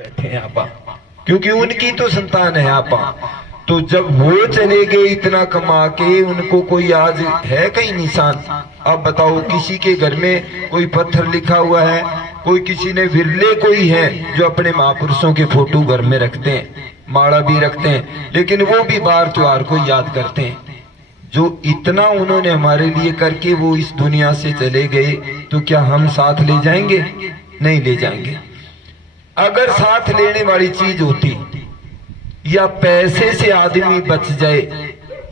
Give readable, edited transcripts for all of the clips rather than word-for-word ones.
बैठे हैं आपा, क्योंकि उनकी तो संतान है आपा। तो जब वो चले गए इतना कमा के, उनको कोई आज है कहीं निशान? अब बताओ, किसी के घर में कोई पत्थर लिखा हुआ है? कोई किसी ने विरले कोई है जो अपने महापुरुषों के फोटो घर में रखते हैं, माला भी रखते हैं, लेकिन वो भी बार त्योहार को याद करते हैं। जो इतना उन्होंने हमारे लिए करके वो इस दुनिया से चले गए, तो क्या हम साथ ले जाएंगे? नहीं ले जाएंगे। अगर साथ लेने वाली चीज होती, या पैसे से आदमी बच जाए,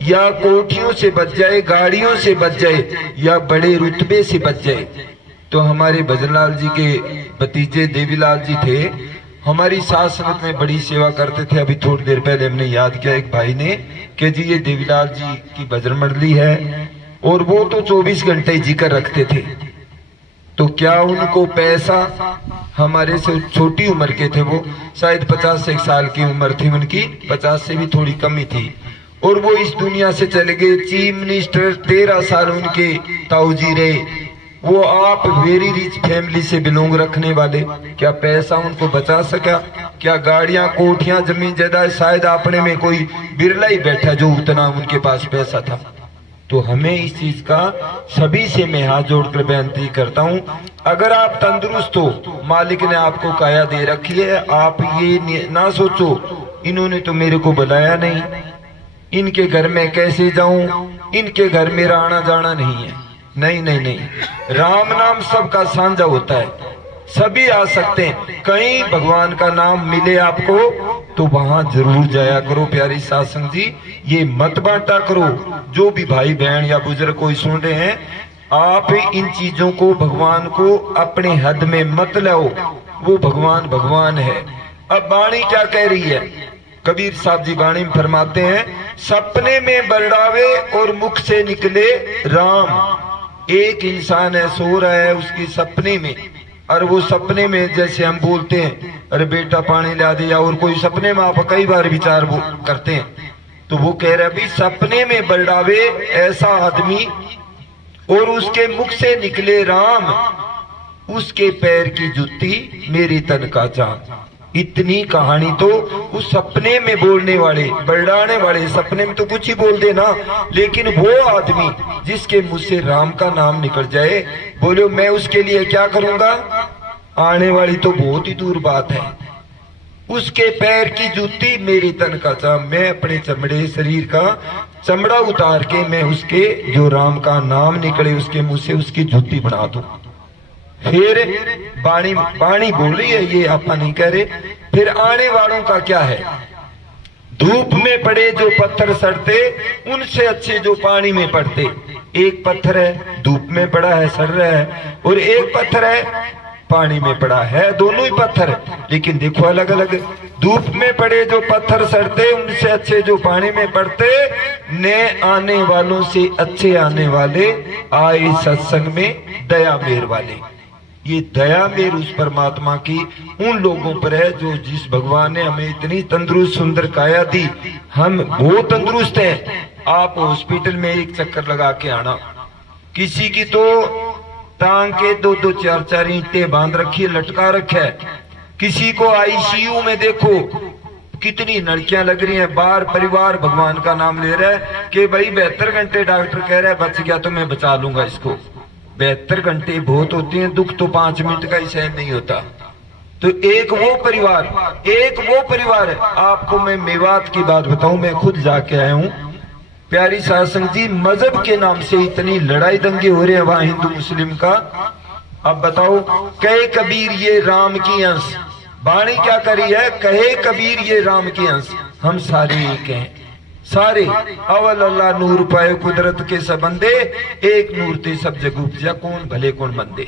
या कोठियों से बच जाए, गाड़ियों से बच जाए, या बड़े रुतबे से बच जाए, तो हमारे भजनलाल जी के भतीजे देवीलाल जी थे, हमारी साथ संगत में बड़ी सेवा करते थे। अभी थोड़ी देर पहले हमने याद किया एक भाई ने कि जी ये देवीलाल जी की भजन मंडली है, और वो तो 24 घंटे जिक्र रखते थे। तो क्या उनको पैसा, हमारे से छोटी उम्र के थे वो, शायद 50 साल की उम्र थी उनकी, 50 से भी थोड़ी कम ही थी, और वो इस दुनिया से चले गए। चीफ मिनिस्टर 13 साल उनके ताऊ जी रहे। वो आप वेरी रिच फैमिली से बिलोंग रखने वाले, क्या पैसा उनको बचा सका? क्या गाड़ियां, कोठियां, जमीन जायदाद? शायद अपने में कोई बिरला ही बैठा जो उतना उनके पास पैसा था। तो हमें इस चीज का सभी से मैं हाथ जोड़कर बेनती करता हूं, अगर आप तंदुरुस्त हो, मालिक ने आपको काया दे रखी है, आप ये ना सोचो इन्होंने तो मेरे को बुलाया नहीं, इनके घर में कैसे जाऊं, इनके घर मेरा आना जाना नहीं है। नहीं नहीं नहीं, राम नाम सबका साझा होता है, सभी आ सकते हैं। कहीं भगवान का नाम मिले आपको तो वहां जरूर जाया करो प्यारी सासंग जी, ये मत बांटा करो। जो भी भाई बहन या बुजुर्ग कोई सुन रहे हैं, आप इन चीजों को, भगवान को अपने हद में मत लाओ। वो भगवान भगवान है। अब वाणी क्या कह रही है? कबीर साहब जी वाणी में फरमाते हैं, सपने में बरड़ावे और मुख से निकले राम। एक इंसान है, सो रहा है उसके सपने में, और वो सपने में जैसे हम बोलते हैं अरे बेटा पानी ला दे, और कोई सपने में आप कई बार विचार वो करते हैं, तो वो कह रहा है भी सपने में बरड़ावे ऐसा आदमी, और उसके मुख से निकले राम, उसके पैर की जुत्ती मेरे तन का चांद। इतनी कहानी तो उस सपने में बोलने वाले, बरड़ाने वाले, सपने में तो कुछ ही बोल देना, लेकिन वो आदमी जिसके मुंह से राम का नाम निकल जाए, बोलो मैं उसके लिए क्या करूंगा? आने वाली तो बहुत ही दूर बात है। उसके पैर की जूती मेरी तन का चाम, मैं अपने चमड़े शरीर का चमड़ा उतार के मैं उसके, जो राम का नाम निकले उसके मुंह से, उसकी जूती बना दूं। फिर बाणी बोल रही है, ये आपा नहीं कह रहे। फिर आने वालों का क्या है? धूप में पड़े जो पत्थर सड़ते, उनसे अच्छे जो पानी में पड़ते। एक पत्थर है धूप में पड़ा है, सड़ रहा है, और एक पत्थर है पानी में पड़ा है, दोनों ही पत्थर, लेकिन देखो अलग अलग। धूप में पड़े जो पत्थर सड़ते, उनसे अच्छे जो पानी में पड़ते। ने आने वालों से अच्छे आने वाले, आए सत्संग में दया मेर वाले। ये दया मेर उस परमात्मा की उन लोगों पर है जो, जिस भगवान ने हमें इतनी तंदुरुस्त सुंदर काया दी, हम वो तंदुरुस्त हैं। आप हॉस्पिटल में एक चक्कर लगा के आना, किसी की तो टांग के 2-2 4-4 ईंटें बांध रखी है, लटका रखा है। किसी को आईसीयू में देखो कितनी नलकियां लग रही हैं, बार परिवार भगवान का नाम ले रहा है कि भाई 72 घंटे डॉक्टर कह रहा है बच गया तो मैं बचा लूंगा इसको। 72 घंटे बहुत होते हैं, दुख तो 5 मिनट का ही सहन नहीं होता। तो एक वो परिवार है। आपको मैं मेवात की बात बताऊं, मैं खुद जाके आया हूं प्यारी सासंग जी, मजहब के नाम से इतनी लड़ाई दंगे हो रहे हैं वहां हिंदू मुस्लिम का। अब बताओ, कहे कबीर ये राम की अंश, वाणी क्या करी है? कहे कबीर ये राम की अंश, हम सारे एक हैं, सारे। अवल अल्लाह नूर पाए कुदरत के सबंदे, एक नूर ते सब जग उपजा, कौन भले कौन मंदे।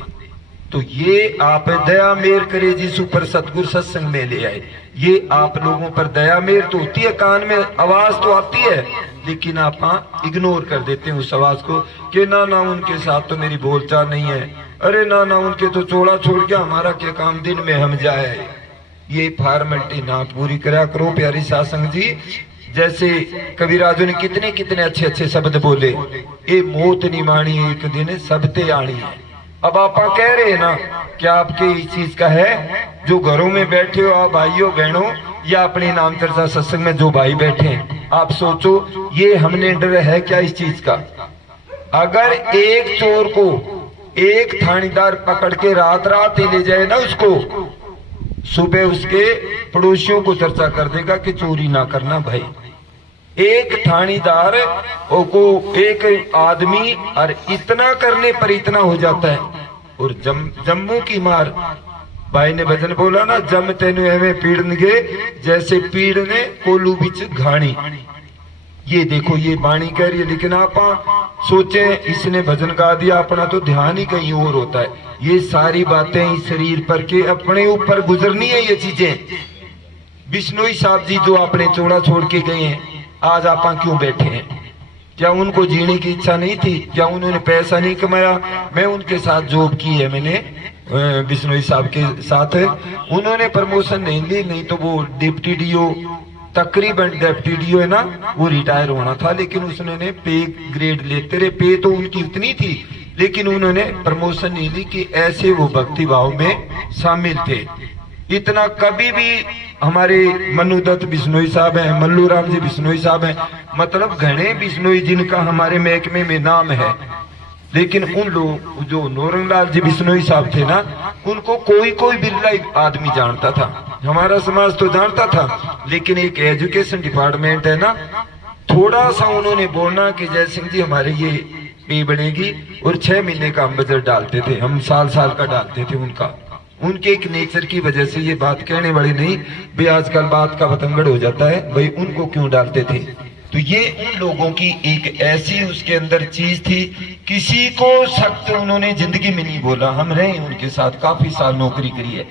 तो ये आप दया मेर करे जिस ऊपर सतगुर सत्संग में ले आए। ये आप लोगों पर दया मेर तो होती है, कान में आवाज तो आती है, लेकिन आप इग्नोर कर देते हैं उस आवाज को कि ना ना उनके साथ तो मेरी बोलचाल नहीं है, अरे ना ना उनके तो चोला छोड़ के हमारा क्या काम, दिन में हम जाए। ये फॉर्मेलिटी ना पूरी करा करो प्यारी सासंग जी। जैसे कविराजों ने कितने कितने अच्छे अच्छे शब्द बोले, ये मौत नहीं मानी एक दिन सबते आनी है। अब आप कह रहे हैं ना क्या आपके इस चीज का है? जो घरों में बैठे हो आप भाइयों बहनों, या अपने नाम चर्चा सत्संग में जो भाई बैठे हैं, आप सोचो ये हमने डर है क्या इस चीज का? अगर एक चोर को एक थानेदार पकड़ के रात रात ही ले जाए ना, उसको सुबह उसके पड़ोसियों को चर्चा कर देगा कि चोरी ना करना भाई। एक थानेदार को एक आदमी और इतना करने पर इतना हो जाता है। और जम्मू की मार, भाई ने भजन बोला ना, जम तेनु एवं पीड़न गे जैसे पीड़ने कोलू बिच घाणी। ये देखो ये बाणी कह रही है, लेकिन आप सोचे इसने भजन गा दिया, अपना तो ध्यान ही कहीं और होता है। ये सारी बातें इस शरीर पर के अपने ऊपर गुजरनी है ये चीजें। बिश्नोई साहब जी जो आपने चोड़ा छोड़ के गए हैं, आज आप क्यों बैठे हैं? क्या उनको जीने की इच्छा नहीं थी? क्या उन्होंने पैसा नहीं कमाया? मैं उनके साथ जॉब की है, मैंने बिश्नोई साहब के साथ। उन्होंने प्रमोशन नहीं ली, नहीं तो वो डिप्टी डीओ, तकरीबन डिप्टी डीओ है ना, वो रिटायर होना था, लेकिन उसने पे ग्रेड लेते रहे। पे तो उनकी उतनी थी, लेकिन उन्होंने प्रमोशन नहीं ली कि ऐसे वो भक्ति भाव में शामिल थे। इतना कभी भी हमारे मनु दत्त बिश्नोई साहब हैं, मल्लू राम जी बिश्नोई साहब हैं, मतलब घने बिश्नोई जिनका हमारे महकमे में नाम है, लेकिन उन लोग जो नौरंगलाल जी बिश्नोई साहब थे ना, उनको कोई कोई बिरला आदमी जानता था। हमारा समाज तो जानता था, लेकिन एक एजुकेशन डिपार्टमेंट है ना, थोड़ा सा उन्होंने बोलना कि जय सिंह जी हमारे ये पे बनेगी, और 6 महीने का हम बजट डालते थे, हम साल साल का डालते थे। उनके एक नेचर की वजह से ये बात कहने वाली नहीं भाई, आजकल बात का बतंगड़ हो जाता है भाई, उनको क्यों डालते थे। तो ये उन लोगों की एक ऐसी उसके अंदर चीज थी, किसी को सख्त उन्होंने जिंदगी में नहीं बोला। हम रहे उनके साथ, काफी साल नौकरी करी है।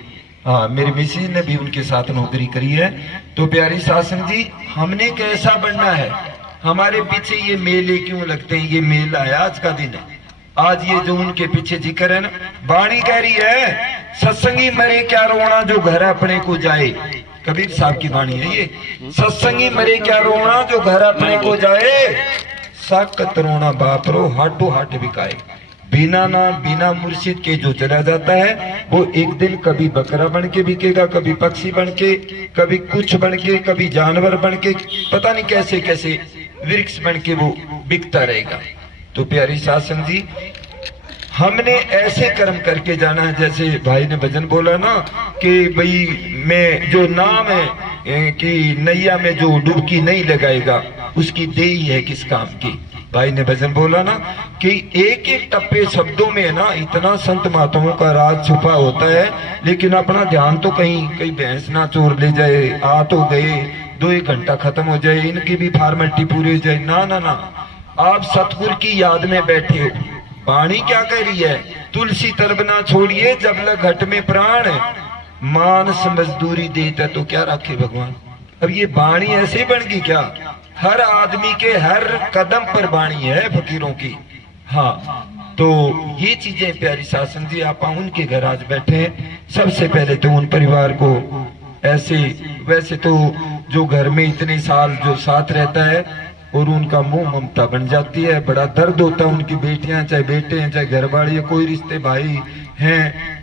हाँ, मेरी मिसेज ने भी उनके साथ नौकरी करी है। तो प्यारी सासन जी, हमने कैसा बनना है? हमारे पीछे ये मेले क्यों लगते हैं? ये मेला है, आज का दिन है। आज ये जो उनके पीछे जिक्र है ना, बाणी कह रही है सत्संगी मरे क्या रोना जो घर अपने को जाए। कबीर साहब की बाणी है ये, सत्संगी मरे क्या रोना जो घर अपने को जाए, साकत रोना बाप रो हाटो हाट बिकाए। बिना मुर्शिद के जो चला जाता है, वो एक दिन कभी बकरा बन के बिकेगा, कभी पक्षी बन के, कभी कुछ बन के, कभी जानवर बन के, पता नहीं कैसे कैसे वृक्ष बन के वो बिकता रहेगा। तो प्यारी सासन जी, हमने ऐसे कर्म करके जाना है, जैसे भाई ने भजन बोला ना कि भाई मैं जो नाम है कि नैया में जो डुबकी नहीं लगाएगा उसकी देही है किस काम की। भाई ने भजन बोला ना कि एक एक टप्पे शब्दों में ना इतना संत महात्माओं का राज छुपा होता है, लेकिन अपना ध्यान तो कहीं भैंस ना चोर ले जाए, आ तो गए 2-1 घंटा खत्म हो जाए, इनकी भी फॉर्मेलिटी पूरी हो जाए। ना ना ना, आप सतगुरु की याद में बैठे हो। वाणी क्या कह रही है? तुलसी तलब ना छोड़िए जब लग घट में प्राण, मानस मजदूरी देता तो क्या रखे भगवान। अब ये वाणी ऐसे बन गई क्या? हर आदमी के हर कदम पर वाणी है फकीरों की। हाँ, तो ये चीजें प्यारी सासन जी, आप उनके घर आज बैठे हैं। सबसे पहले तो उन परिवार को ऐसे, वैसे तो जो घर में इतने साल जो साथ रहता है और उनका मोह ममता बन जाती है, बड़ा दर्द होता है। उनकी बेटियां चाहे बेटे हैं, चाहे घर वाली है, कोई रिश्ते भाई हैं,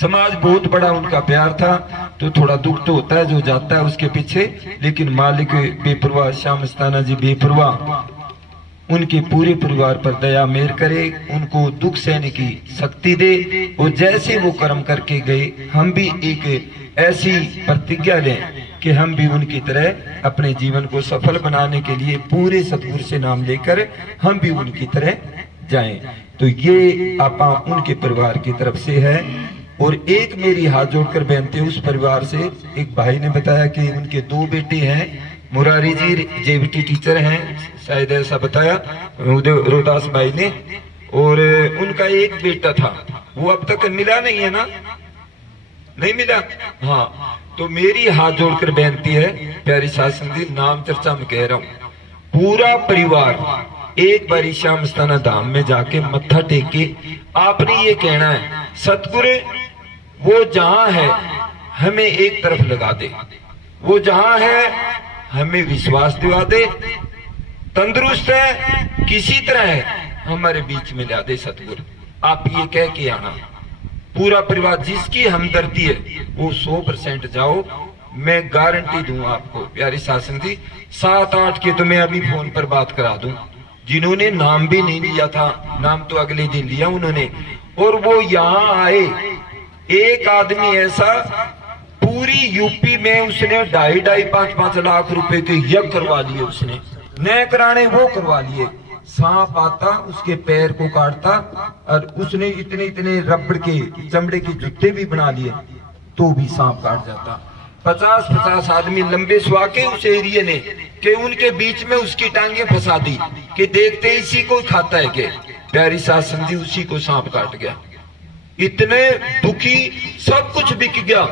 समाज बहुत बड़ा उनका प्यार था, तो थोड़ा दुख तो होता है जो जाता है उसके पीछे। लेकिन मालिक बेपरवाह, श्याम मस्ताना जी बेपरवाह, उनके पूरे परिवार पर दया मेहर करे, उनको दुख सहने की शक्ति दे। और जैसे वो कर्म करके गए, हम भी एक ऐसी प्रतिज्ञा लें कि हम भी उनकी तरह अपने जीवन को सफल बनाने के लिए पूरे सतगुरु से नाम लेकर हम भी उनकी तरह जाएं। तो ये आपा उनके परिवार की तरफ से है। और एक मेरी हाथ जोड़कर बेनती है उस परिवार से। एक भाई ने बताया कि उनके 2 बेटे हैं, मुरारी जी जेबीटी टीचर हैं, शायद ऐसा बताया रोहदास भाई ने, और उनका एक बेटा था, वो अब तक मिला नहीं है ना, नहीं मिला। हाँ, तो मेरी हाथ जोड़कर बेनती है प्यारी शासन जी, नाम चर्चा में कह रहा हूँ, पूरा परिवार एक बारी श्याम मस्ताना धाम में जाके मत्था टेक के आपने ये कहना है, सतगुरु वो जहां है हमें एक तरफ लगा दे, वो जहां है हमें विश्वास दिवा दे, तंदुरुस्त है किसी तरह है हमारे बीच में ला दे सतगुरु। आप ये कह के आना, पूरा परिवार जिसकी हमदर्दी है वो 100% जाओ, मैं गारंटी दूं आपको प्यारी शासन जी। 7-8 के तो मैं अभी फोन पर बात करा दूं, जिन्होंने नाम भी नहीं लिया था, नाम तो अगले दिन लिया उन्होंने, और वो यहाँ आए। एक आदमी ऐसा पूरी यूपी में उसने 2.5-5 लाख रुपए के यज्ञ करवा लिए, उसने न कराने वो करवा लिए। सांप आता उसके पैर को काटता, और उसने इतने इतने रबड़ के चमड़े के जूते भी बना लिए तो भी सांप काट जाता। 50-50 आदमी लंबे सुहाके उस एरिया ने कि उनके बीच में उसकी टांगे फंसा दी कि देखते इसी को खाता है कि प्यारी शासन जी उसी को सांप काट गया। इतने दुखी, सब कुछ बिक गया।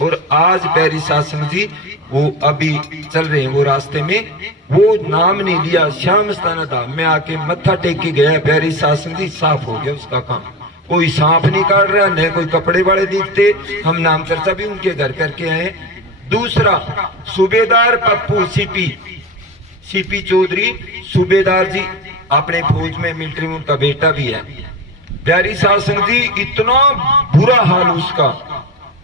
और आज प्यारी शासन जी वो अभी चल रहे हैं वो रास्ते में, वो नाम नहीं लिया, श्याम स्थाना धाम में आके मत्था टेक के गया प्यारी शासन जी, साफ हो गया उसका काम। कोई सांप नहीं काट रहा, न कोई कपड़े वाले दिखते। हम नाम चर्चा भी उनके घर करके आए। दूसरा सूबेदार पप्पू सीपी चौधरी सूबेदार जी अपने फौज में मिलिट्री में, उनका बेटा भी है। प्यारी शासन जी इतना बुरा हाल उसका,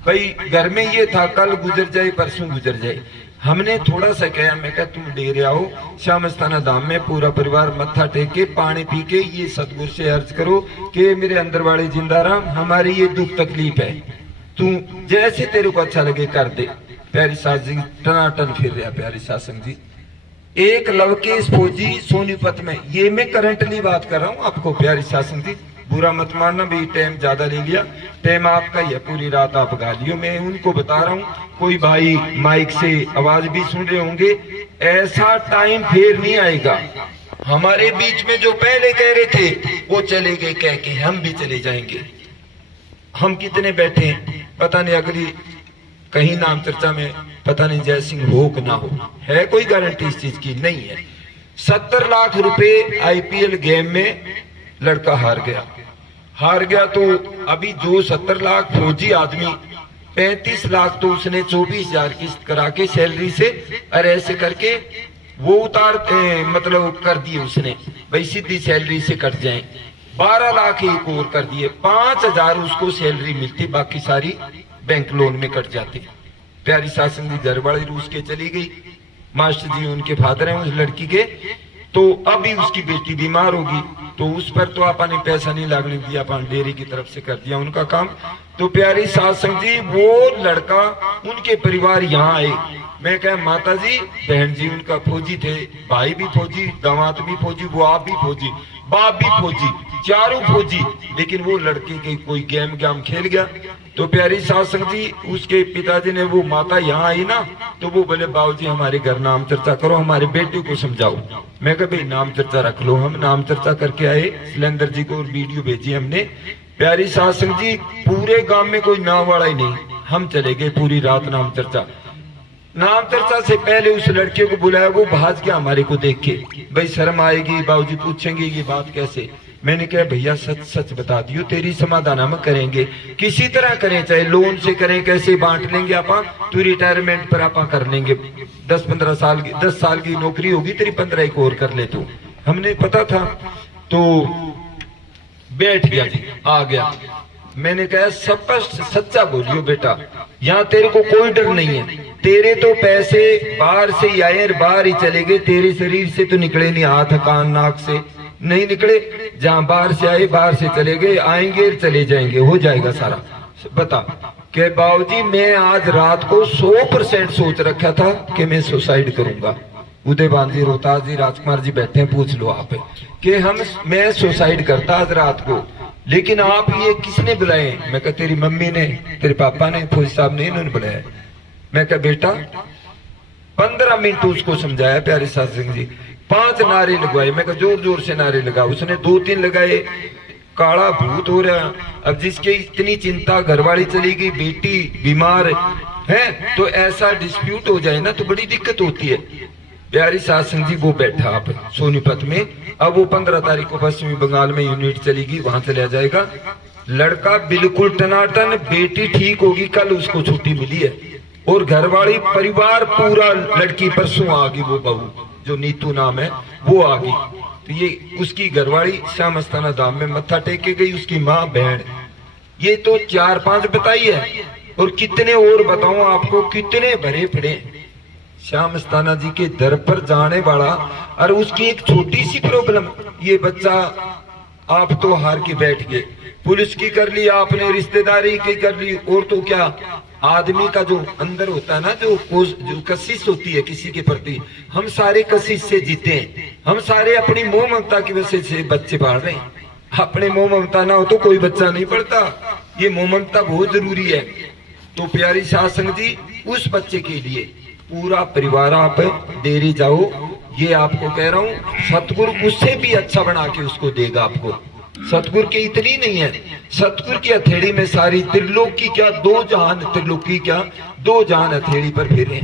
कई घर में ये था कल गुजर जाए परसों गुजर जाए। हमने थोड़ा सा कहा, मैं कहा तुम डेरे आओ श्याम स्थाना धाम में, पूरा परिवार मत्था टेक के पानी पी के ये सतगुरु से अर्ज करो कि मेरे अंदर वाले जिंदाराम हमारी ये दुख तकलीफ है, तू जैसे तेरे को अच्छा लगे कर दे। प्यारी शासन जी टनाटन फिर रहा प्यारी शासन जी। एक लवकेश फौजी सोनीपत में, ये मैं करंटली बात कर रहा हूँ आपको प्यारी शासन जी, बुरा मत मानना भी, टाइम ज्यादा ले लिया, टाइम आपका ही है, पूरी रात आप गा लियो। मैं उनको बता रहा हूँ, कोई भाई माइक से आवाज भी सुन रहे होंगे, ऐसा टाइम फिर नहीं आएगा। हमारे बीच में जो पहले कह रहे थे वो चले गए कह के, हम भी चले जाएंगे। हम कितने बैठे हैं पता नहीं, अगली कहीं नाम चर्चा में पता नहीं जय सिंह हो कि ना हो, है कोई गारंटी इस चीज की नहीं है। 70 लाख रुपए IPL गेम में लड़का हार गया तो अभी जो 70 लाख फौजी आदमी, 35 लाख तो उसने 24,000 किस्त करा के सैलरी से, और ऐसे करके वो मतलब कर दिए उसने, भाई सीधी सैलरी से कट जाए। 12 लाख एक और कर दिए, 5,000 उसको सैलरी मिलती, बाकी सारी बैंक लोन में कट जाती। प्यारी शासन जी घर वाली रूस के चली गई, मास्टर जी उनके फादर हैं उस लड़की के, तो अभी उसकी बेटी बीमार होगी, तो उस पर तो आपने पैसा नहीं लागने दिया, अपन डेयरी की तरफ से कर दिया उनका काम। तो प्यारी शासन जी वो लड़का, उनके परिवार यहाँ आए, मैं कहा माता जी बहन जी उनका फौजी थे, भाई भी फौजी, दामाद भी फौजी, वो आप भी फौजी, बाप भी फौजी, चारों फौजी, लेकिन वो लड़के के कोई गेम खेल गया। तो प्यारी शासन जी उसके पिताजी ने, वो माता यहाँ आई ना, तो वो बोले बाबूजी हमारे घर नाम चर्चा करो, हमारे बेटे को समझाओ। मैं कहा भाई नाम चर्चा रख लो। हम नाम चर्चा करके आए, सिलेंडर जी को वीडियो भेजी हमने। प्यारी शासन जी पूरे गांव में कोई नाम वाला ही नहीं, हम चले गए पूरी रात नाम चर्चा। नाम चर्चा से पहले उस लड़के को बुलाया, वो भाज गया हमारे को देख के, भाई शर्म आएगी, बाबूजी पूछेंगे ये बात कैसे। मैंने कहा भैया सच सच बता दियो, तेरी समाधान हम करेंगे, किसी तरह करें, चाहे लोन से करें, कैसे बांट लेंगे आप, तू रिटायरमेंट पर आप कर लेंगे, 10-15 साल की 10 साल की नौकरी होगी तेरी, 15 एक और कर ले तू। हमने पता था तो बैठ गया जी, आ गया। मैंने कहा सब सच्चा बोलियो बेटा, यहाँ तेरे को कोई डर नहीं है, तेरे तो पैसे बाहर से ही आए बाहर ही चले गए, तेरे शरीर से तो निकले नहीं, हाथ कान नाक से नहीं निकले, जहाँ बाहर से आए बाहर से चले गए, आएंगे चले जाएंगे, हो जाएगा सारा। बता के बाबूजी मैं आज रात को 100% सोच रखा था कि मैं सुसाइड करूंगा। उदयभान जी, रोहतास जी, राजकुमार जी बैठे हैं, पूछ लो आप कि मैं सुसाइड करता आज रात को, लेकिन आप ये किसने बुलाए? मैं कहा तेरी मम्मी ने, तेरे पापा ने, फौजी साहब ने, इन्होंने बुलाया। मैं कहा बेटा 15 मिनट उसको समझाया प्यारे शासन जी, 5 नारे लगवाए। मैं कहा जोर जोर से नारे लगा, उसने 2-3 लगाए, काला भूत हो रहा। अब जिसके इतनी चिंता, घरवाली चली गई, बेटी बीमार है, तो ऐसा डिस्प्यूट हो जाए ना तो बड़ी दिक्कत होती है। प्यारी शासन जी वो बैठा आप सोनीपत में, अब वो 15 तारीख को पश्चिमी बंगाल में यूनिट चलेगी, वहां चला जाएगा। लड़का बिल्कुल टनाटन, बेटी ठीक होगी, कल उसको छुट्टी मिली है, और घरवाली परिवार पूरा, लड़की परसों आ गई, वो बहू जो नीतू नाम है वो आ गई। तो ये उसकी घरवाली श्याम स्थाना धाम में मत्था टेक के गई, उसकी माँ बहन ये तो 4-5 बताई है, और कितने और बताऊं आपको, कितने भरे पड़े। श्याम मस्ताना जी के दर पर जाने वाला, और उसकी एक छोटी सी प्रॉब्लम, ये बच्चा आप तो हार के बैठ गए, पुलिस की कर ली आपने, रिश्तेदारी की कर ली, और तो क्या, आदमी का जो अंदर होता है ना, जो कशिश होती है किसी के प्रति, हम सारे कशिश से जीते हैं। हम सारे अपनी मोह ममता की वजह से बच्चे पाल रहे हैं। अपने मोह ममता ना हो तो कोई बच्चा नहीं पढ़ता। ये मोह ममता बहुत जरूरी है। तो प्यारी साध संगत जी, उस बच्चे के लिए पूरा परिवार आप डेरी जाओ, ये आपको कह रहा हूँ। सतगुरु उससे भी अच्छा बना के उसको देगा आपको। सतगुरु की इतनी नहीं है, सतगुरु की हथेली में सारी त्रिलोक की क्या, 2 जहान, त्रिलोक की क्या 2 जहान हथेली पर फिरे।